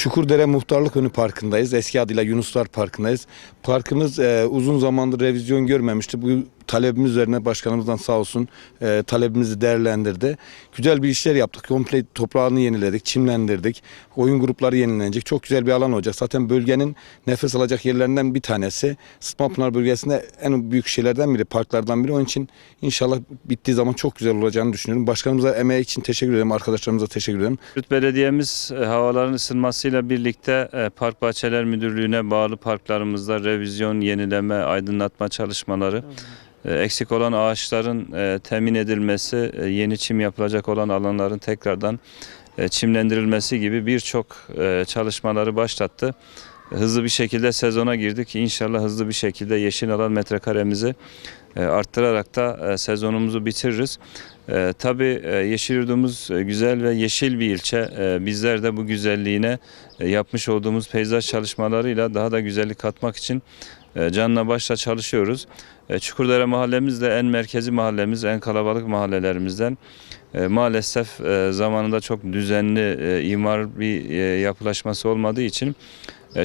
Çukurdere Muhtarlık Önü Parkı'ndayız. Eski adıyla Yunuslar Parkı'ndayız. Parkımız e, uzun zamandır revizyon görmemişti. Bu talebimiz üzerine başkanımızdan sağ olsun e, talebimizi değerlendirdi. Güzel bir işler yaptık. Komple toprağını yeniledik, çimlendirdik. Oyun grupları yenilenecek. Çok güzel bir alan olacak. Zaten bölgenin nefes alacak yerlerinden bir tanesi. Sıtmapınar bölgesinde en büyük şeylerden biri, parklardan biri. Onun için inşallah bittiği zaman çok güzel olacağını düşünüyorum. Başkanımıza emeği için teşekkür ederim. Arkadaşlarımıza teşekkür ederim. Belediye'miz e, havaların ısınmasıyla birlikte e, Park Bahçeler Müdürlüğü'ne bağlı parklarımızda revizyon, yenileme, aydınlatma çalışmaları, eksik olan ağaçların e, temin edilmesi, e, yeni çim yapılacak olan alanların tekrardan e, çimlendirilmesi gibi birçok çalışmaları başlattı. Hızlı bir şekilde sezona girdik. İnşallah hızlı bir şekilde yeşil alan metrekaremizi arttırarak da sezonumuzu bitiririz. Tabii yeşil yurdumuz güzel ve yeşil bir ilçe. Bizler de bu güzelliğine yapmış olduğumuz peyzaj çalışmalarıyla daha da güzellik katmak için canla başla çalışıyoruz. E, Çukurdere mahallemiz de en merkezi mahallemiz, en kalabalık mahallelerimizden. E, maalesef e, zamanında çok düzenli e, imar bir e, yapılaşması olmadığı için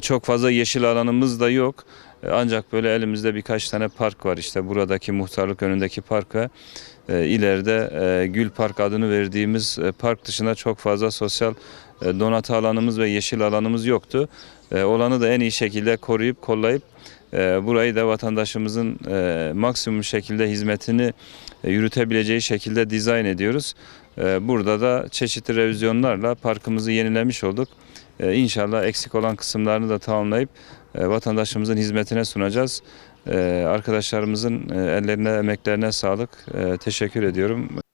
çok fazla yeşil alanımız da yok. Ancak böyle elimizde birkaç tane park var. İşte buradaki muhtarlık önündeki park ve e, ileride Gül Park adını verdiğimiz park dışında çok fazla sosyal donatı alanımız ve yeşil alanımız yoktu. Olanı da en iyi şekilde koruyup kollayıp burayı da vatandaşımızın e, maksimum şekilde hizmetini e, yürütebileceği şekilde dizayn ediyoruz. E, burada da çeşitli revizyonlarla parkımızı yenilemiş olduk. E, İnşallah eksik olan kısımlarını da tamamlayıp e, vatandaşımızın hizmetine sunacağız. Arkadaşlarımızın ellerine, emeklerine sağlık. Teşekkür ediyorum.